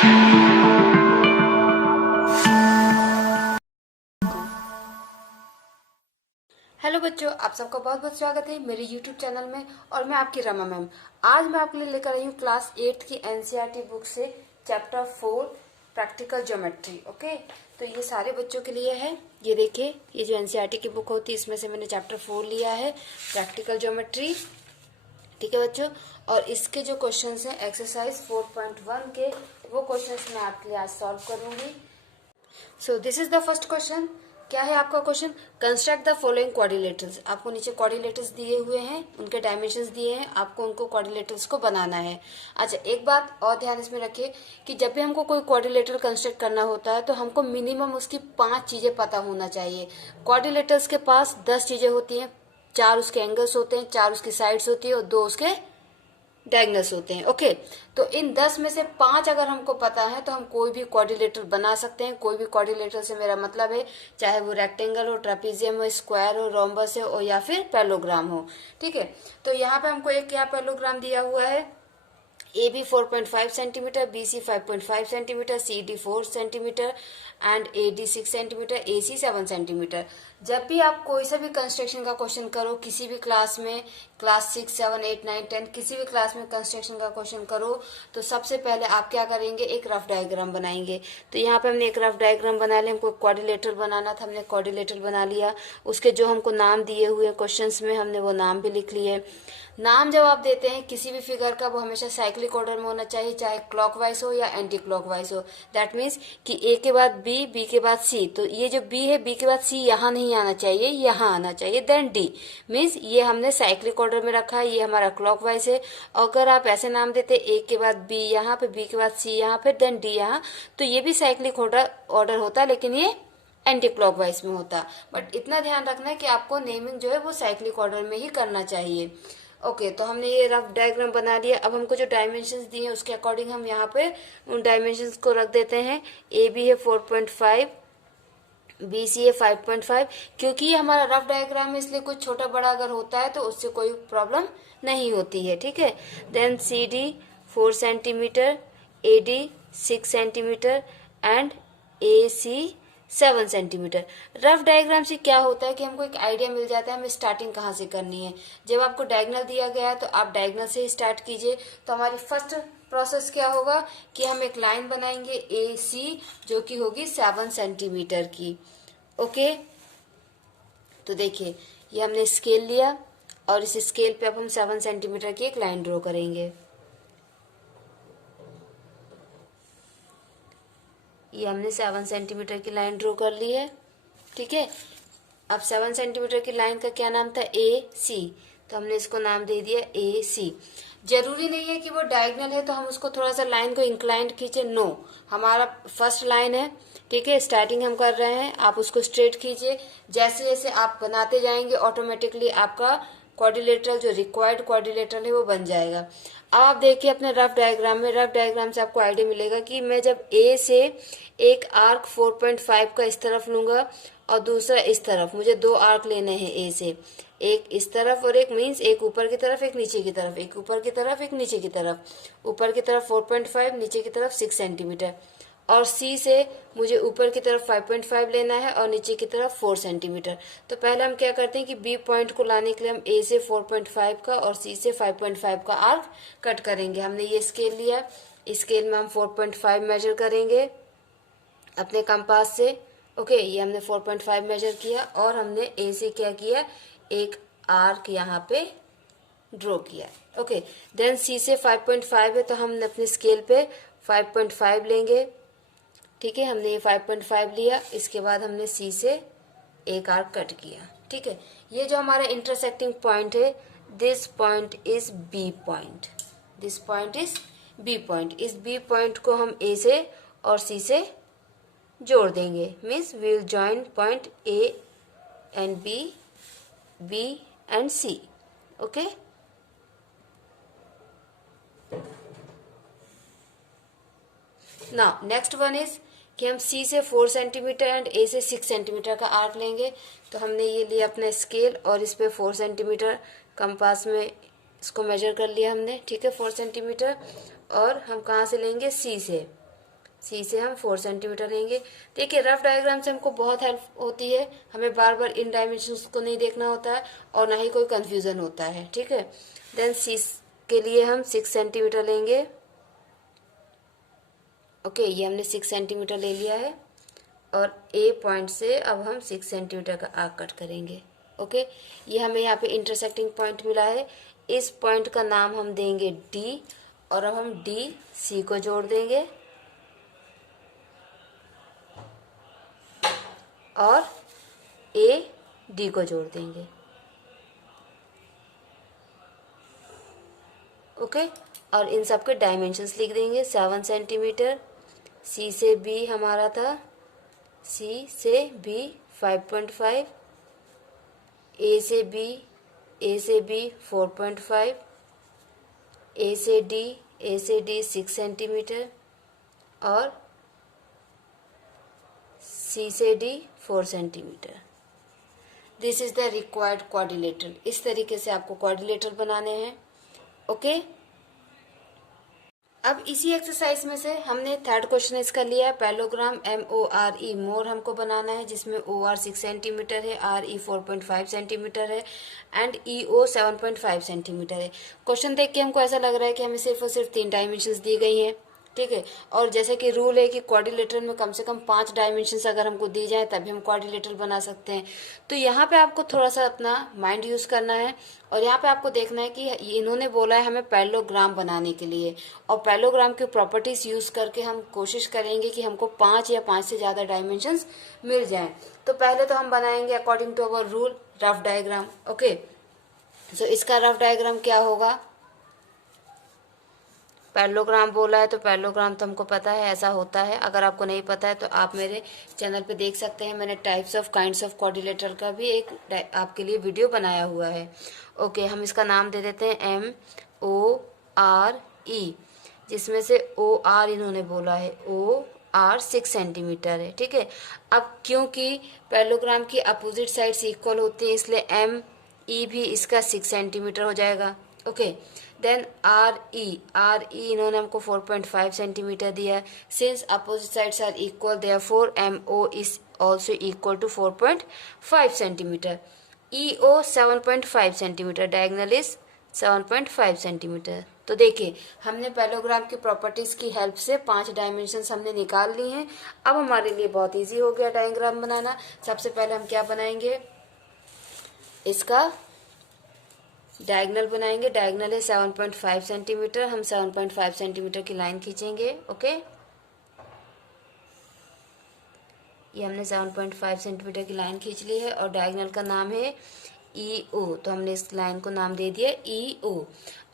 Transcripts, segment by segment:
Hello बच्चों, आप सबका बहुत बहुत स्वागत है मेरे यूट्यूब चैनल में। और मैं आपकी रमा मैम। आज मैं आपके लिए लेकर आई हूँ क्लास 8 की एनसीईआरटी बुक से चैप्टर 4 प्रैक्टिकल ज्योमेट्री। ओके, तो ये सारे बच्चों के लिए है। ये देखिए, ये जो एनसीईआरटी की बुक होती है इसमें से मैंने चैप्टर 4 लिया है, प्रैक्टिकल ज्योमेट्री। ठीक है बच्चों, और इसके जो क्वेश्चन हैं एक्सरसाइज 4.1 के, वो क्वेश्चन मैं आपके लिए आज सॉल्व करूंगी। सो this is the first question. क्या है आपका question? Construct the following quadrilaterals. आपको नीचे क्वाड्रिलेटरल्स दिए हुए हैं, उनके डायमेंशंस दिए हैं, आपको उनको क्वाड्रिलेटरल्स को बनाना है। अच्छा, एक बात और ध्यान इसमें रखिए कि जब भी हमको कोई क्वाड्रिलेटरल कंस्ट्रक्ट करना होता है तो हमको मिनिमम उसकी 5 चीजें पता होना चाहिए। क्वाड्रिलेटरल्स के पास 10 चीजें होती हैं, 4 उसके एंगल्स होते हैं, 4 उसकी साइड्स होती है और 2 उसके डायगोनल्स होते हैं। ओके, तो इन 10 में से 5 अगर हमको पता है तो हम कोई भी क्वाड्रिलेटरल बना सकते हैं। कोई भी क्वाड्रिलेटरल से मेरा मतलब है चाहे वो रेक्टेंगल हो, ट्रेपीजियम हो, स्क्वायर हो, रोम्बस हो या फिर पैरेललोग्राम हो। ठीक है, तो यहाँ पे हमको एक क्या पैरेललोग्राम दिया हुआ है, AB 4.5 centimetre, BC 5.5 centimetre, CD 4 centimetre and AD 6 centimetre, AC 7 centimetre. जब भी आप कोई सा भी कंस्ट्रक्शन का क्वेश्चन करो किसी भी क्लास में, क्लास 6, 7, 8, 9, 10 किसी भी क्लास में कंस्ट्रक्शन का क्वेश्चन करो, तो सबसे पहले आप क्या करेंगे, एक रफ डायग्राम बनाएंगे। तो यहाँ पे हमने एक रफ डायग्राम बना लिया। हमको क्वाड्रिलेटरल बनाना था, हमने क्वाड्रिलेटरल बना लिया। उसके जो हमको नाम दिए हुए क्वेश्चंस में हमने वो नाम भी लिख लिए। नाम जब आप देते हैं किसी भी फिगर का, वो हमेशा साइक्लिक ऑर्डर में होना चाहिए, चाहे क्लॉकवाइज हो या एंटी क्लॉकवाइज हो। दैट मीन्स कि ए के बाद बी, बी के बाद सी। तो ये जो बी है, बी के बाद सी यहाँ नहीं आना चाहिए, यहाँ आना चाहिए। देन डी मीन्स ये हमने साइक्लिक ऑर्डर में रखा है, ये हमारा क्लॉकवाइज है। अगर आप ऐसे नाम देते ए के बाद बी यहाँ पे, बी के बाद सी यहाँ पे, देन डी यहाँ, तो ये भी साइक्लिक ऑर्डर होता, लेकिन ये एंटी क्लॉकवाइज में होता। बट इतना ध्यान रखना है कि आपको नेमिंग जो है वो साइक्लिक ऑर्डर में ही करना चाहिए। ओके, तो हमने ये रफ डायग्राम बना लिया। अब हमको जो डायमेंशंस दिए हैं उसके अकॉर्डिंग हम यहाँ पे उन डायमेंशंस को रख देते हैं। ए बी है 4.5, बी सी है 5.5। क्योंकि ये हमारा रफ डायग्राम है इसलिए कुछ छोटा बड़ा अगर होता है तो उससे कोई प्रॉब्लम नहीं होती है। ठीक है, then C D 4 centimeter, A D 6 centimeter and A C 7 centimeter. Rough diagram से क्या होता है कि हमको एक आइडिया मिल जाता है हमें स्टार्टिंग कहाँ से करनी है। जब आपको डायगोनल दिया गया है तो आप डायगोनल से ही स्टार्ट कीजिए। तो हमारी फर्स्ट प्रोसेस क्या होगा कि हम एक लाइन बनाएंगे ए सी, जो कि होगी 7 सेंटीमीटर की। ओके, तो देखिए ये हमने स्केल लिया और इस स्केल पे अब हम 7 सेंटीमीटर की एक लाइन ड्रॉ करेंगे। ये हमने 7 सेंटीमीटर की लाइन ड्रॉ कर ली है। ठीक है, अब 7 सेंटीमीटर की लाइन का क्या नाम था, ए सी, तो हमने इसको नाम दे दिया ए सी। जरूरी नहीं है कि वो डायगोनल है तो हम उसको थोड़ा सा लाइन को इंक्लाइंड खींचे, नो। हमारा फर्स्ट लाइन है, ठीक है, स्टार्टिंग हम कर रहे हैं, आप उसको स्ट्रेट खींचिए। जैसे जैसे आप बनाते जाएंगे ऑटोमेटिकली आपका क्वाड्रिलेटरल जो रिक्वायर्ड क्वाड्रिलेटरल है वो बन जाएगा। अब आप देखिए अपने रफ डायग्राम में, रफ डायग्राम से आपको आइडिया मिलेगा कि मैं जब ए से एक आर्क 4.5 का इस तरफ लूंगा और दूसरा इस तरफ, मुझे 2 आर्क लेने हैं ए से, एक इस तरफ और एक मीन्स एक ऊपर की तरफ एक नीचे की तरफ, एक ऊपर की तरफ एक नीचे की तरफ। ऊपर की तरफ 4.5, नीचे की तरफ 6 सेंटीमीटर। और सी से मुझे ऊपर की तरफ 5.5 लेना है और नीचे की तरफ 4 सेंटीमीटर। तो पहले हम क्या करते हैं कि बी पॉइंट को लाने के लिए हम ए से 4.5 का और सी से 5.5 का आर्क कट करेंगे। हमने ये स्केल लिया, इस स्केल में हम 4.5 मेजर करेंगे अपने कंपास से। ओके, ये हमने 4.5 मेजर किया और हमने ए से क्या किया, एक आर्क यहाँ पे ड्रॉ किया। ओके, देन सी से 5.5 है तो हम अपने स्केल पे 5.5 लेंगे। ठीक है, हमने ये 5.5 लिया, इसके बाद हमने सी से एक आर्क कट किया। ठीक है, ये जो हमारा इंटरसेक्टिंग पॉइंट है, this point is B point, this point is B point. इस बी पॉइंट को हम ए से और सी से जोड़ देंगे, means we will join point A and B, B and C. Okay, now next one is कि हम सी से 4 सेंटीमीटर एंड ए से 6 सेंटीमीटर का आर्क लेंगे। तो हमने ये लिया अपना स्केल और इस पे 4 सेंटीमीटर कंपास में इसको मेजर कर लिया हमने। ठीक है, 4 सेंटीमीटर। और हम कहाँ से लेंगे, सी से। सी से हम 4 सेंटीमीटर लेंगे। देखिए रफ डायग्राम से हमको बहुत हेल्प होती है, हमें बार बार इन डायमेंशंस को नहीं देखना होता है और ना ही कोई कंफ्यूजन होता है, ठीक है। देन सी के लिए हम 6 सेंटीमीटर लेंगे। ओके, ये हमने 6 सेंटीमीटर ले लिया है और ए पॉइंट से अब हम 6 सेंटीमीटर का आर्क कट करेंगे। ओके, ये हमें यहाँ पे इंटरसेक्टिंग पॉइंट मिला है, इस पॉइंट का नाम हम देंगे डी और अब हम डी सी को जोड़ देंगे और ए डी को जोड़ देंगे। ओके, और इन सब के डायमेंशंस लिख देंगे। 7 सेंटीमीटर, सी से बी हमारा था, सी से बी 5.5, ए से बी 4.5, ए से डी 6 सेंटीमीटर और सी से D 4 centimetre. This is the required quadrilateral. इस तरीके से आपको क्वाड्रिलेटरल बनाने हैं। ओके, अब इसी एक्सरसाइज में से हमने थर्ड क्वेश्चन इसका लिया, पैलोग्राम MORE मोर हमको बनाना है, जिसमें OR 6 सेंटीमीटर है, RE 4.5 सेंटीमीटर है एंड EO 7.5 सेंटीमीटर है। क्वेश्चन देख के हमको ऐसा लग रहा है कि हमें सिर्फ और सिर्फ 3 डायमेंशंस दी गई हैं, ठीक है। और जैसे कि रूल है कि क्वाड्रिलेटरल में कम से कम 5 डायमेंशंस अगर हमको दी जाए तभी हम क्वाड्रिलेटरल बना सकते हैं। तो यहाँ पे आपको थोड़ा सा अपना माइंड यूज करना है और यहाँ पे आपको देखना है कि इन्होंने बोला है हमें पैरेललोग्राम बनाने के लिए, और पैरेललोग्राम की प्रॉपर्टीज यूज करके हम कोशिश करेंगे कि हमको 5 या 5 से ज्यादा डायमेंशंस मिल जाए। तो पहले तो हम बनाएंगे according to our rule rough diagram. Okay, तो इसका रफ डायग्राम क्या होगा, पैरेललोग्राम बोला है तो पैरेललोग्राम तो हमको पता है ऐसा होता है। अगर आपको नहीं पता है तो आप मेरे चैनल पे देख सकते हैं, मैंने types of kinds of quadrilateral का भी एक आपके लिए वीडियो बनाया हुआ है। ओके, हम इसका नाम दे देते हैं MORE, जिसमें से OR इन्होंने बोला है, OR 6 सेंटीमीटर है, ठीक है। अब क्योंकि पैरेललोग्राम की अपोजिट साइड्स इक्वल होती है इसलिए ME भी इसका 6 सेंटीमीटर हो जाएगा। ओके, देन RE इन्होंने हमको 4.5 सेंटीमीटर दिया है। Since opposite sides are equal therefore MO is also equal to 4.5 centimeter. EO 7.5 centimeter, diagonal is 7.5 centimeter. तो देखिए हमने पैरेललोग्राम की प्रॉपर्टीज की हेल्प से 5 डायमेंशंस हमने निकाल ली हैं। अब हमारे लिए बहुत इजी हो गया डायग्राम बनाना। सबसे पहले हम क्या बनाएंगे, इसका डायगोनल बनाएंगे। डायगोनल है 7.5 सेंटीमीटर, हम 7.5 सेंटीमीटर की लाइन खींचेंगे। ओके, ये हमने 7.5 सेंटीमीटर की लाइन खींच ली है और डायगोनल का नाम है EO, तो हमने इस लाइन को नाम दे दिया EO।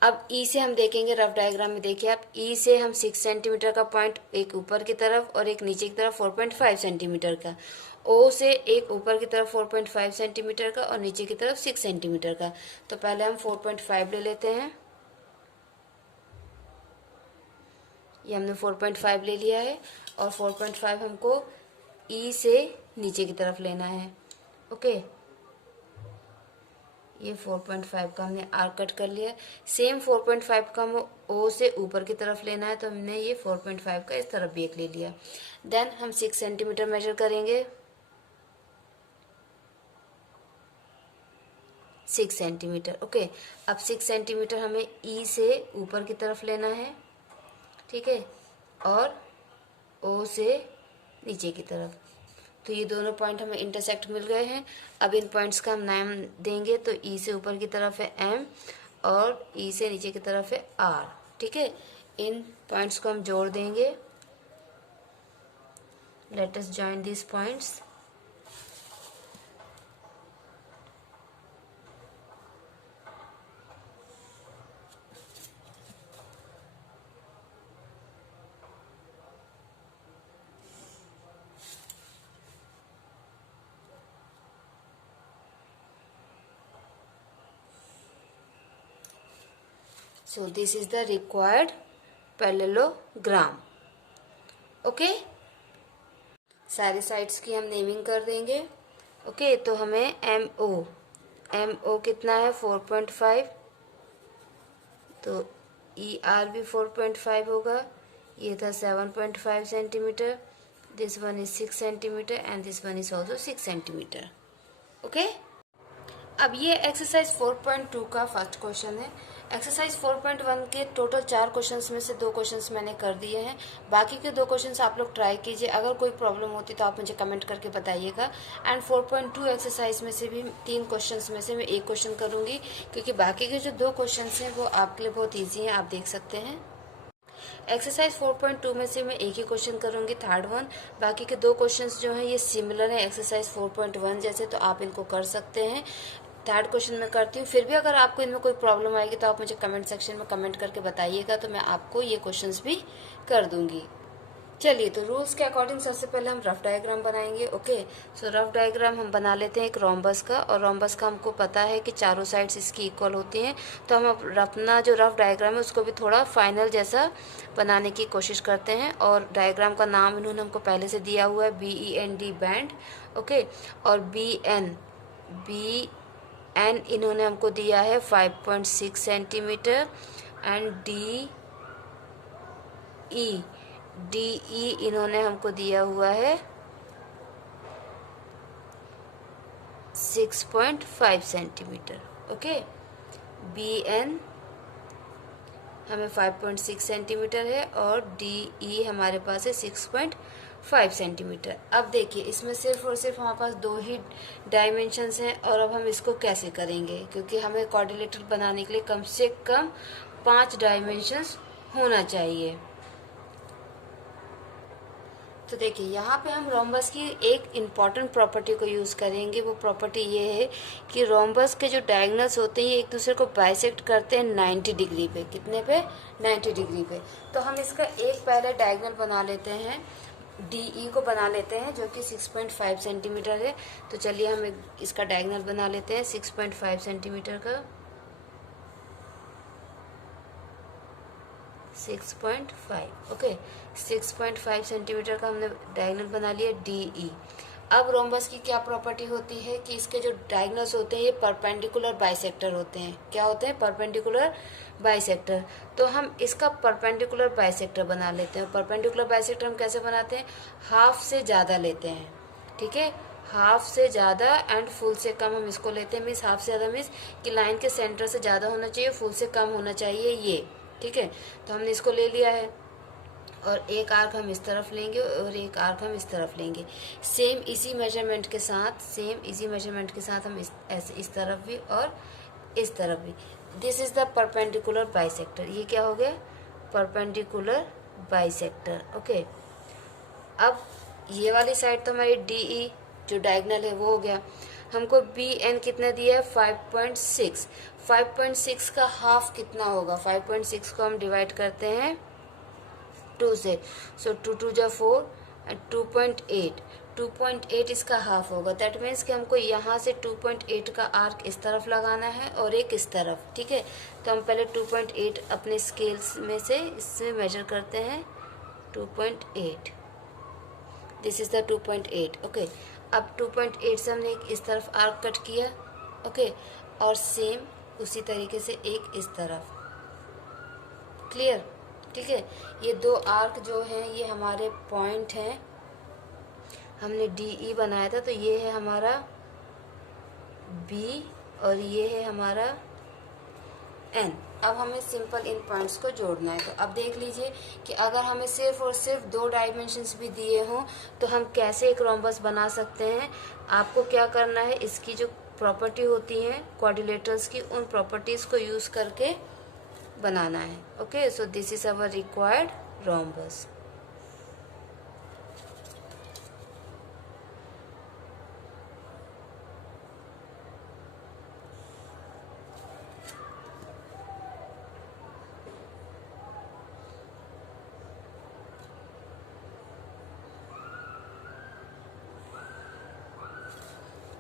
अब E से हम देखेंगे रफ डायग्राम में, देखिए आप E से हम 6 सेंटीमीटर का पॉइंट, एक ऊपर की तरफ और एक नीचे की तरफ 4.5 सेंटीमीटर का, O से एक ऊपर की तरफ 4.5 सेंटीमीटर का और नीचे की तरफ 6 सेंटीमीटर का। तो पहले हम 4.5 ले लेते हैं, ये हमने 4.5 ले लिया है और 4.5 हमको E से नीचे की तरफ लेना है। ओके, ये 4.5 का हमने आर्क कट कर लिया। सेम 4.5 का हम O से ऊपर की तरफ लेना है, तो हमने ये 4.5 का इस तरफ भी एक ले लिया। देन हम 6 सेंटीमीटर मेजर करेंगे, 6 सेंटीमीटर। ओके, अब 6 सेंटीमीटर हमें E से ऊपर की तरफ लेना है, ठीक है, और O से नीचे की तरफ। तो ये दोनों पॉइंट हमें इंटरसेक्ट मिल गए हैं। अब इन पॉइंट्स का हम नाम देंगे, तो E से ऊपर की तरफ है M और E से नीचे की तरफ है R, ठीक है। इन पॉइंट्स को हम जोड़ देंगे। Let us join this points. So this is the required parallelogram. Okay, सारी साइड्स की हम नेमिंग कर देंगे। ओके, तो हमें MO कितना है 4.5, तो ER भी 4.5 होगा, ये था 7.5 centimetre, this one is 6 centimeter and this one is also 6 centimetre. Okay, अब ये एक्सरसाइज 4.2 का फर्स्ट क्वेश्चन है। एक्सरसाइज 4.1 के टोटल 4 क्वेश्चंस में से 2 क्वेश्चंस मैंने कर दिए हैं, बाकी के 2 क्वेश्चंस आप लोग ट्राई कीजिए। अगर कोई प्रॉब्लम होती तो आप मुझे कमेंट करके बताइएगा। एंड 4.2 एक्सरसाइज में से भी 3 क्वेश्चंस में से मैं एक क्वेश्चन करूँगी, क्योंकि बाकी के जो 2 क्वेश्चंस हैं वो आपके लिए बहुत ईजी हैं, आप देख सकते हैं। एक्सरसाइज 4.2 में से मैं एक ही क्वेश्चन करूंगी, थर्ड वन। बाकी के 2 क्वेश्चंस जो हैं ये सिमिलर है एक्सरसाइज 4.1 जैसे, तो आप इनको कर सकते हैं। थर्ड क्वेश्चन मैं करती हूँ, फिर भी अगर आपको इनमें कोई प्रॉब्लम आएगी तो आप मुझे कमेंट सेक्शन में कमेंट करके बताइएगा, तो मैं आपको ये क्वेश्चंस भी कर दूंगी। चलिए, तो रूल्स के अकॉर्डिंग सबसे पहले हम रफ डायग्राम बनाएंगे। ओके, सो रफ डायग्राम हम बना लेते हैं एक रोम्बस का, और रोम्बस का हमको पता है कि चारों साइड्स इसकी इक्वल होती हैं, तो हम अपना जो रफ डायग्राम है उसको भी थोड़ा फाइनल जैसा बनाने की कोशिश करते हैं। और डायग्राम का नाम इन्होंने हमको पहले से दिया हुआ है, BEND बैंड। ओके, और BN इन्होंने हमको दिया है 5.6 सेंटीमीटर, एंड DE इन्होंने हमको दिया हुआ है 6.5 सेंटीमीटर। ओके, BN हमें 5.6 सेंटीमीटर है और DE हमारे पास है 6.5 सेंटीमीटर। अब देखिए, इसमें सिर्फ और सिर्फ हमारे पास 2 ही डायमेंशंस हैं, और अब हम इसको कैसे करेंगे, क्योंकि हमें क्वाड्रिलेटरल बनाने के लिए कम से कम 5 डायमेंशंस होना चाहिए। तो देखिए, यहाँ पे हम रोम्बस की एक इम्पॉर्टेंट प्रॉपर्टी को यूज़ करेंगे। वो प्रॉपर्टी ये है कि रोम्बस के जो डायगोनल्स होते हैं ये एक दूसरे को बाइसेक्ट करते हैं 90 डिग्री पे। कितने पे? 90 डिग्री पे। तो हम इसका एक पहले डायगोनल बना लेते हैं, DE को बना लेते हैं, जो कि 6.5 सेंटीमीटर है। तो चलिए हम इसका डायगोनल बना लेते हैं 6.5 सेंटीमीटर का। 6.5। ओके, 6.5 सेंटीमीटर का हमने डायगोनल बना लिया DE। अब रोम्बस की क्या प्रॉपर्टी होती है कि इसके जो डायगोनल्स होते हैं ये परपेंडिकुलर बाइसेक्टर होते हैं। क्या होते हैं? Perpendicular bisector. तो हम इसका परपेंडिकुलर बाइसेक्टर बना लेते हैं। परपेंडिकुलर बाइसेक्टर हम कैसे बनाते हैं? हाफ से ज़्यादा लेते हैं, ठीक है, हाफ से ज़्यादा एंड फुल से कम हम इसको लेते हैं। मीन्स हाफ से ज़्यादा मीन्स कि लाइन के सेंटर से ज़्यादा होना चाहिए, फुल से कम होना चाहिए, ये ठीक है। तो हमने इसको ले लिया है, और एक आर्क हम इस तरफ लेंगे और एक आर्क हम इस तरफ लेंगे। सेम इसी मेजरमेंट के साथ हम इस तरफ भी और इस तरफ भी। This is the perpendicular bisector. ये क्या हो गया? Perpendicular bisector. ओके, अब ये वाली साइड तो हमारी DE जो डायगोनल है वो हो गया। हमको BN कितना दिया है? 5.6। 5.6 का हाफ कितना होगा? 5.6 को हम डिवाइड करते हैं 2 से, सो 2 2 जा 4 एंड 2.8। 2.8 इसका हाफ होगा। दैट मीन्स कि हमको यहाँ से 2.8 का आर्क इस तरफ लगाना है और एक इस तरफ, ठीक है। तो हम पहले 2.8 अपने स्केल्स में से इससे मेजर करते हैं। 2.8, दिस इज द 2.8। ओके, अब 2.8 से हमने एक इस तरफ आर्क कट किया, ओके, और सेम उसी तरीके से एक इस तरफ। क्लियर? ठीक है, ये 2 आर्क जो हैं ये हमारे पॉइंट हैं। हमने DE बनाया था, तो ये है हमारा B और ये है हमारा N। अब हमें सिंपल इन पॉइंट्स को जोड़ना है। तो अब देख लीजिए कि अगर हमें सिर्फ और सिर्फ 2 डायमेंशंस भी दिए हों तो हम कैसे एक रोम्बस बना सकते हैं। आपको क्या करना है, इसकी जो प्रॉपर्टी होती हैं क्वाड्रिलेटरल्स की, उन प्रॉपर्टीज़ को यूज़ करके बनाना है। Okay, so this is our required rhombus.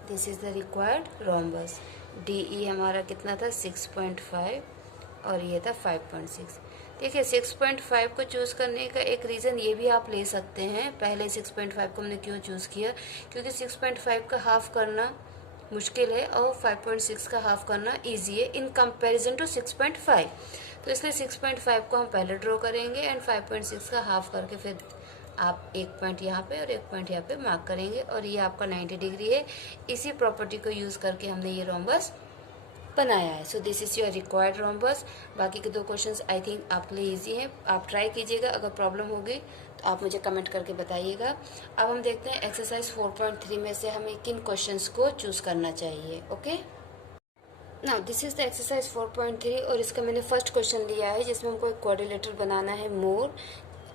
This is the required rhombus. DE हमारा कितना था? 6.5 और ये था 5.6। देखिए, 6.5 को चूज़ करने का एक रीज़न ये भी आप ले सकते हैं। पहले 6.5 को हमने क्यों चूज़ किया? क्योंकि 6.5 का हाफ करना मुश्किल है और 5.6 का हाफ करना इजी है इन कंपैरिजन टू 6.5। तो इसलिए 6.5 को हम पहले ड्रॉ करेंगे एंड 5.6 का हाफ करके फिर आप एक पॉइंट यहाँ पे और एक पॉइंट यहाँ पे मार्क करेंगे और ये आपका 90 डिग्री है। इसी प्रॉपर्टी को यूज़ करके हमने ये रोम्बस बनाया है। So this is your required rhombus. बाकी के 2 क्वेश्चंस आई थिंक आपके लिए ईजी हैं, आप ट्राई कीजिएगा। अगर प्रॉब्लम होगी तो आप मुझे कमेंट करके बताइएगा। अब हम देखते हैं एक्सरसाइज 4.3 में से हमें किन क्वेश्चंस को चूज़ करना चाहिए। Okay, now this is the exercise 4.3 और इसका मैंने फर्स्ट क्वेश्चन लिया है जिसमें हमको एक क्वाड्रिलेटरल बनाना है मोर।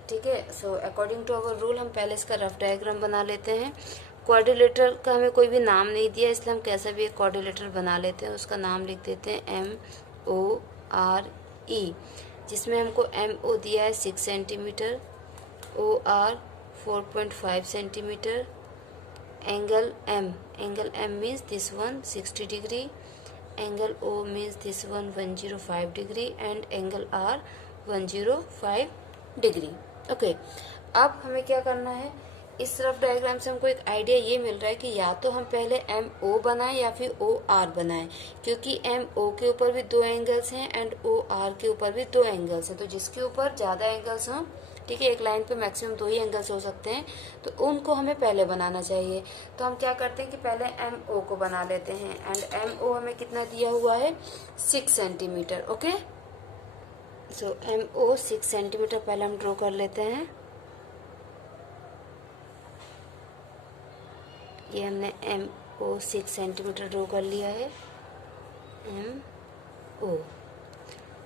ठीक है, so according to our rule हम पहले इसका रफ डायग्राम बना लेते हैं। क्वाड्रिलेटरल का हमें कोई भी नाम नहीं दिया, इसलिए हम कैसा भी एक क्वाड्रिलेटरल बना लेते हैं। उसका नाम लिख देते हैं MORE, जिसमें हमको MO दिया है 6 centimetre, OR 4.5 centimetre, angle M means this one 60 degree, angle O means this one 105 degree and angle R 105 degree. Okay, अब हमें क्या करना है, इस रफ डायग्राम से हमको एक आइडिया ये मिल रहा है कि या तो हम पहले MO बनाएं या फिर OR बनाएं, क्योंकि MO के ऊपर भी 2 एंगल्स हैं एंड OR के ऊपर भी 2 एंगल्स हैं। तो जिसके ऊपर ज़्यादा एंगल्स हों, ठीक है, एक लाइन पे मैक्सिमम 2 ही एंगल्स हो सकते हैं, तो उनको हमें पहले बनाना चाहिए। तो हम क्या करते हैं कि पहले MO को बना लेते हैं एंड MO हमें कितना दिया हुआ है 6 सेंटीमीटर। ओके, सो MO 6 सेंटीमीटर पहले हम ड्रॉ कर लेते हैं। ये हमने MO 6 सेंटीमीटर ड्रॉ कर लिया है, MO।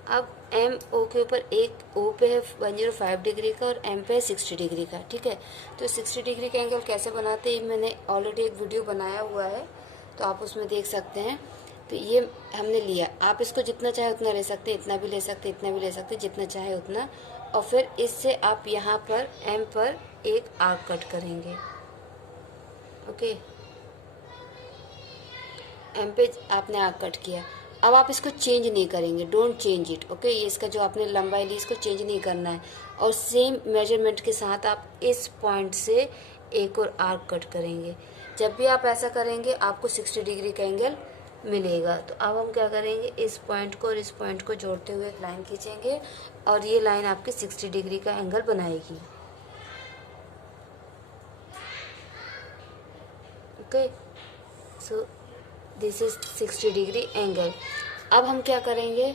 अब MO के ऊपर एक O पे है 105 डिग्री का और M पे है 60 डिग्री का। ठीक है, तो 60 डिग्री का एंगल कैसे बनाते हैं मैंने ऑलरेडी एक वीडियो बनाया हुआ है, तो आप उसमें देख सकते हैं। तो ये हमने लिया, आप इसको जितना चाहे उतना ले सकते हैं, इतना भी ले सकते हैं, इतना भी ले सकते हैं, जितना चाहे उतना। और फिर इससे आप यहाँ पर M पर एक आर्क कट करेंगे। ओके, M पे आपने आर्क कट किया। अब आप इसको चेंज नहीं करेंगे, डोंट चेंज इट। ओके, ये इसका जो आपने लंबाई ली इसको चेंज नहीं करना है। और सेम मेजरमेंट के साथ आप इस पॉइंट से एक और आर्क कट करेंगे। जब भी आप ऐसा करेंगे आपको 60 डिग्री का एंगल मिलेगा। तो अब हम क्या करेंगे, इस पॉइंट को और इस पॉइंट को जोड़ते हुए एक लाइन खींचेंगे और ये लाइन आपकी 60 डिग्री का एंगल बनाएगी। Okay, so this is 60 degree angle. अब हम क्या करेंगे,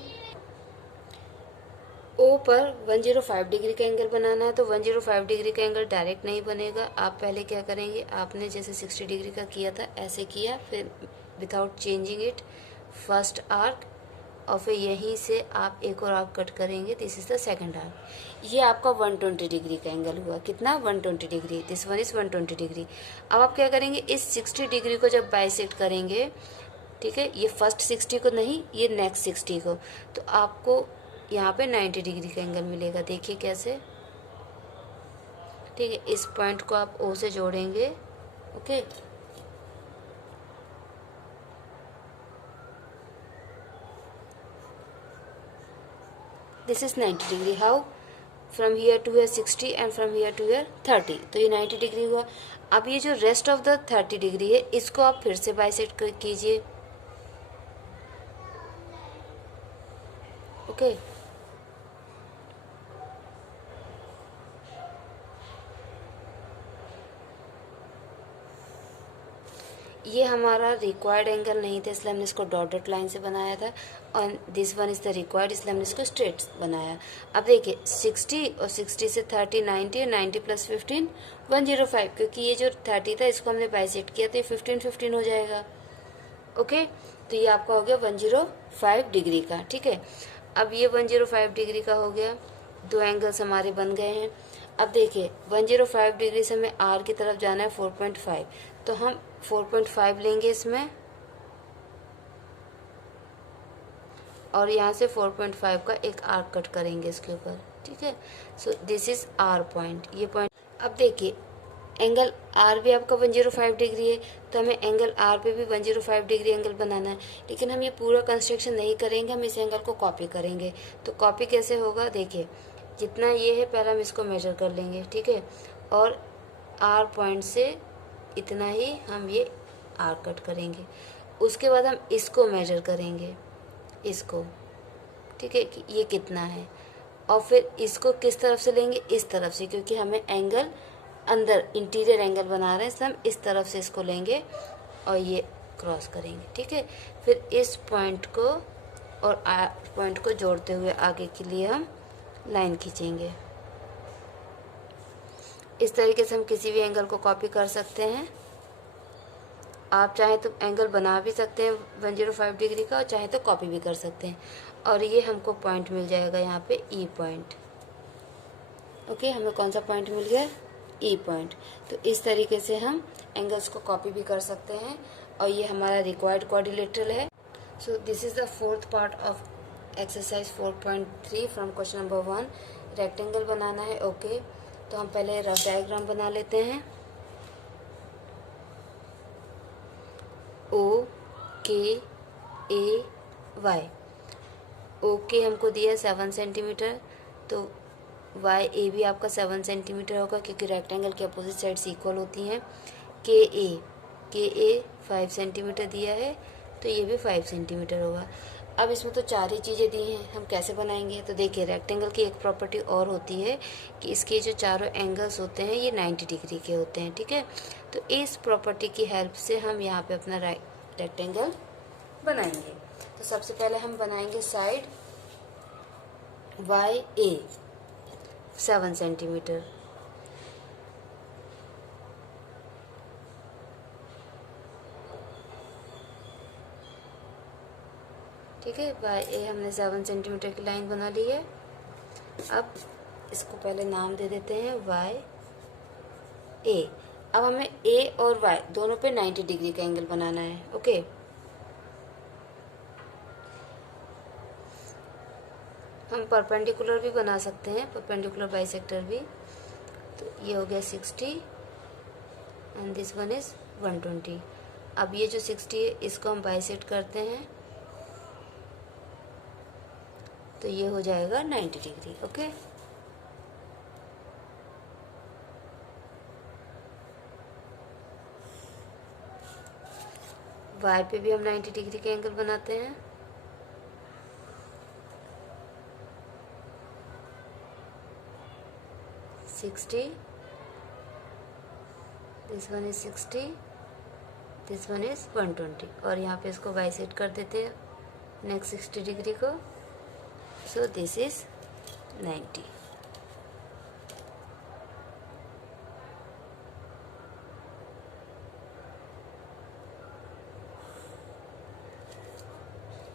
O पर 105 डिग्री का एंगल बनाना है, तो 105 डिग्री का एंगल डायरेक्ट नहीं बनेगा। आप पहले क्या करेंगे, आपने जैसे 60 डिग्री का किया था ऐसे किया, फिर without changing it first arc और फिर यहीं से आप एक और आर्क कट करेंगे। This is the second arc. ये आपका 120 डिग्री का एंगल हुआ। कितना? 120 degree. This one is 120 degree. अब आप क्या करेंगे, इस 60 डिग्री को जब बाइसेक्ट करेंगे, ठीक है, ये फर्स्ट 60 को नहीं, ये नेक्स्ट 60 को, तो आपको यहाँ पे 90 डिग्री का एंगल मिलेगा। देखिए कैसे, ठीक है, इस पॉइंट को आप O से जोड़ेंगे। Okay, this is 90 degree. How? From here to here 60 and from here to here 30, तो ये 90 डिग्री हुआ। अब ये जो रेस्ट ऑफ द 30 डिग्री है इसको आप फिर से बाइसेक्ट कीजिए। ओके, ये हमारा रिक्वायर्ड एंगल नहीं था इसलिए हमने इसको डॉटेड लाइन से बनाया था, और this one is the required इसलिए हमने इसको स्ट्रेट बनाया। अब देखिए 60 और 60 से 30 90 और 90 प्लस 15 105, क्योंकि ये जो 30 था इसको हमने बाइसेक्ट किया तो ये 15 15 हो जाएगा। ओके, तो ये आपका हो गया 105 डिग्री का। ठीक है, अब ये 105 डिग्री का हो गया, 2 एंगल्स हमारे बन गए हैं। अब देखिए 105 डिग्री से हमें आर की तरफ जाना है 4.5, तो हम 4.5 लेंगे इसमें और यहाँ से 4.5 का एक आर्क कट करेंगे इसके ऊपर। ठीक है, so this is R point, ये पॉइंट। अब देखिए एंगल आर भी आपका 105 डिग्री है, तो हमें एंगल आर पे भी 105 डिग्री एंगल बनाना है, लेकिन हम ये पूरा कंस्ट्रक्शन नहीं करेंगे, हम इस एंगल को कॉपी करेंगे। तो कॉपी कैसे होगा, देखिए जितना ये है पहले हम इसको मेजर कर लेंगे। ठीक है, और आर पॉइंट से इतना ही हम ये आर कट करेंगे। उसके बाद हम इसको मेजर करेंगे, इसको। ठीक है, कि ये कितना है। और फिर इसको किस तरफ से लेंगे, इस तरफ से, क्योंकि हमें एंगल अंदर इंटीरियर एंगल बना रहे हैं, इसलिए हम इस तरफ से इसको लेंगे और ये क्रॉस करेंगे। ठीक है, फिर इस पॉइंट को और पॉइंट को जोड़ते हुए आगे के लिए हम लाइन खींचेंगे। इस तरीके से हम किसी भी एंगल को कॉपी कर सकते हैं। आप चाहे तो एंगल बना भी सकते हैं 105 डिग्री का, और चाहे तो कॉपी भी कर सकते हैं। और ये हमको पॉइंट मिल जाएगा यहाँ पे ई पॉइंट। ओके, हमें कौन सा पॉइंट मिल गया, ई पॉइंट। तो इस तरीके से हम एंगल्स को कॉपी भी कर सकते हैं, और ये हमारा रिक्वायर्ड क्वाड्रिलेटरल है। So this is the fourth part of exercise 4.3 from question number 1। Rectangle बनाना है। ओके, तो हम पहले रफ डायग्राम बना लेते हैं। ओ के ए वाई। ओ के हमको दिया 7 सेंटीमीटर, तो वाई ए भी आपका 7 सेंटीमीटर होगा, क्योंकि रेक्टेंगल की अपोजिट साइड्स इक्वल होती हैं। के ए 5 सेंटीमीटर दिया है, तो ये भी 5 सेंटीमीटर होगा। अब इसमें तो 4 ही चीज़ें दी हैं, हम कैसे बनाएंगे। तो देखिए, रेक्टेंगल की एक प्रॉपर्टी और होती है कि इसके जो चारों एंगल्स होते हैं ये 90 डिग्री के होते हैं। ठीक है, तो इस प्रॉपर्टी की हेल्प से हम यहाँ पे अपना रेक्टेंगल बनाएंगे। तो सबसे पहले हम बनाएंगे साइड वाई ए 7 सेंटीमीटर। ठीक है, वाई ए हमने 7 सेंटीमीटर की लाइन बना ली है। अब इसको पहले नाम दे देते हैं वाई ए। अब हमें ए और वाई दोनों पे 90 डिग्री का एंगल बनाना है। ओके, हम परपेंडिकुलर भी बना सकते हैं, परपेंडिकुलर बाइसेक्टर भी। तो ये हो गया 60 एंड दिस वन इज 120। अब ये जो 60 है इसको हम बाइसेक्ट करते हैं, तो ये हो जाएगा 90 डिग्री। ओके, वाई पे भी हम 90 डिग्री का एंगल बनाते हैं। This one is 60, this one is 120, और यहाँ पे इसको बाइसेक्ट कर देते हैं नेक्स्ट 60 डिग्री को। सो दिस इज 90।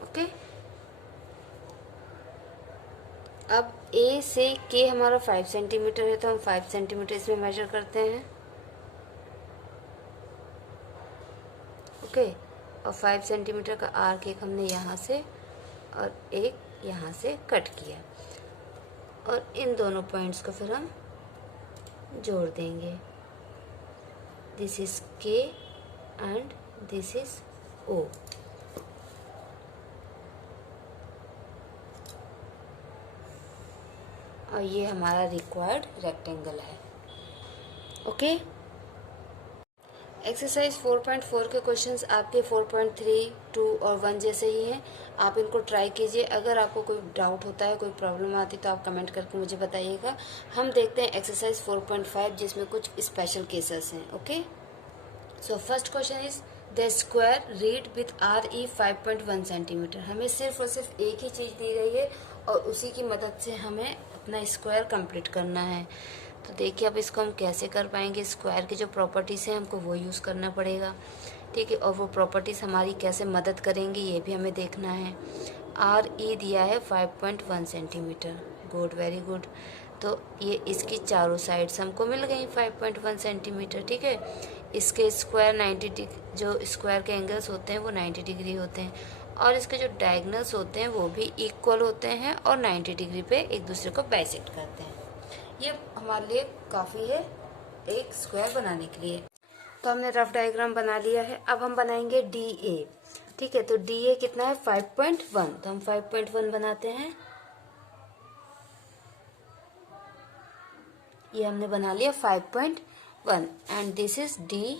ओके, अब ए से के हमारा 5 सेंटीमीटर है, तो हम 5 सेंटीमीटर इसमें मेजर करते हैं। ओके, और 5 सेंटीमीटर का आर्क एक हमने यहाँ से और एक यहाँ से कट किया, और इन दोनों पॉइंट्स को फिर हम जोड़ देंगे। दिस इज के एंड दिस इज ओ। और ये हमारा रिक्वायर्ड रेक्टेंगल है। ओके, एक्सरसाइज 4.4 के क्वेश्चंस आपके 4.3, 2 और 1 जैसे ही हैं। आप इनको ट्राई कीजिए। अगर आपको कोई डाउट होता है, कोई प्रॉब्लम आती, तो आप कमेंट करके मुझे बताइएगा। हम देखते हैं एक्सरसाइज 4.5, जिसमें कुछ स्पेशल केसेस हैं। Okay, so first question is the square read with RE 5.1 centimetre. हमें सिर्फ और सिर्फ एक ही चीज़ दी गई है, और उसी की मदद से हमें अपना स्क्वायर कंप्लीट करना है। तो देखिए, अब इसको हम कैसे कर पाएंगे। स्क्वायर की जो प्रॉपर्टीज़ हैं हमको वो यूज़ करना पड़ेगा। ठीक है, और वो प्रॉपर्टीज़ हमारी कैसे मदद करेंगी ये भी हमें देखना है। RE दिया है 5.1 सेंटीमीटर। Good, very good. तो ये इसकी चारों साइड्स हमको मिल गई 5.1 सेंटीमीटर। ठीक है, इसके स्क्वायर 90 डिग्री, जो स्क्वायर के एंगल्स होते हैं वो 90 डिग्री होते हैं, और इसके जो डायगनल्स होते हैं वो भी इक्वल होते हैं और 90 डिग्री पे एक दूसरे को बाइसेक्ट करते हैं। ये हमारे लिए काफ़ी है एक स्क्वायर बनाने के लिए। तो हमने रफ डायग्राम बना लिया है। अब हम बनाएंगे DA। ठीक है, तो DA कितना है 5.1, तो हम 5.1 बनाते हैं। ये हमने बना लिया 5.1 एंड दिस इज DA।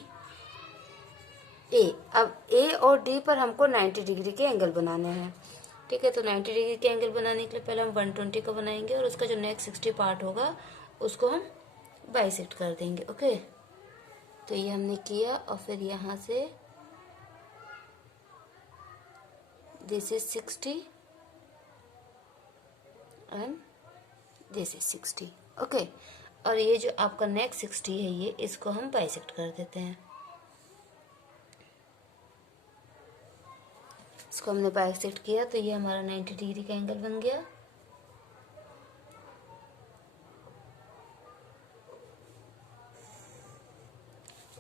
अब A और D पर हमको 90 डिग्री के एंगल बनाने हैं। ठीक है। तो 90 डिग्री के एंगल बनाने के लिए पहले हम 120 को बनाएंगे और उसका जो नेक्स्ट 60 पार्ट होगा उसको हम बाइसेक्ट कर देंगे। ओके, तो ये हमने किया और फिर यहाँ से this is 60 and this is 60। Okay, और ये जो आपका नेक्स्ट 60 है ये इसको हम बाइसेक्ट कर देते हैं। इसको हमने बाइसेक्ट किया तो ये हमारा 90 डिग्री का एंगल बन गया।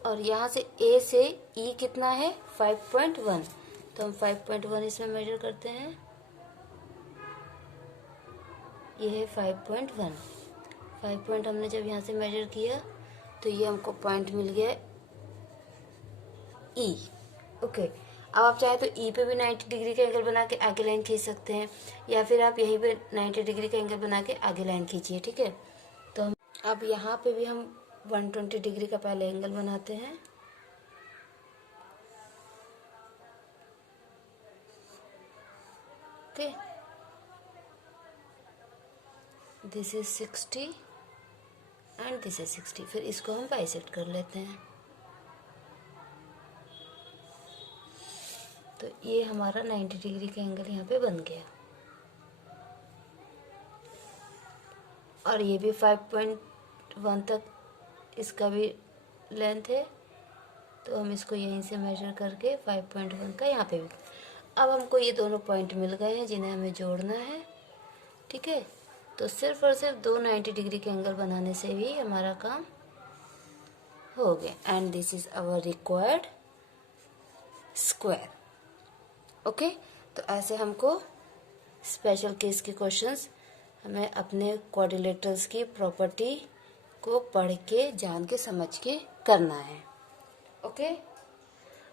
और यहाँ से ए से ई कितना है 5.1, तो हम 5.1 इसमें मेजर करते हैं। ये है 5.1। 5 पॉइंट हमने जब यहाँ से मेजर किया तो ये हमको पॉइंट मिल गया ई। ओके, अब आप चाहे तो ई पे भी 90 डिग्री का एंगल बना के आगे लाइन खींच सकते हैं, या फिर आप यहीं पे 90 डिग्री का एंगल बना के आगे लाइन खींचिए। ठीक है, तो हम अब यहाँ पे भी हम 120 डिग्री का पहले एंगल बनाते हैं। Okay, this is 60 and this is 60। फिर इसको हम बाइसेक्ट कर लेते हैं। तो ये हमारा 90 डिग्री का एंगल यहाँ पे बन गया। और ये भी 5.1 तक इसका भी लेंथ है, तो हम इसको यहीं से मेजर करके 5.1 का यहाँ पे भी। अब हमको ये दोनों पॉइंट मिल गए हैं जिन्हें हमें जोड़ना है। ठीक है, तो सिर्फ और सिर्फ 2 90 डिग्री के एंगल बनाने से भी हमारा काम हो गया। And this is our required square. Okay, तो ऐसे हमको स्पेशल केस के क्वेश्चंस हमें अपने क्वाड्रिलेटरल्स की प्रॉपर्टी को पढ़ के जान के समझ के करना है। ओके,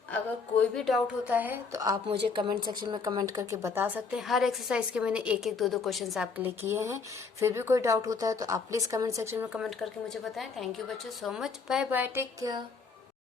अगर कोई भी डाउट होता है तो आप मुझे कमेंट सेक्शन में कमेंट करके बता सकते हैं। हर एक्सरसाइज के मैंने एक एक दो दो क्वेश्चंस आपके लिए किए हैं। फिर भी कोई डाउट होता है तो आप प्लीज़ कमेंट सेक्शन में कमेंट करके मुझे बताएं। थैंक यू बच्चों, so much. Bye bye, take care.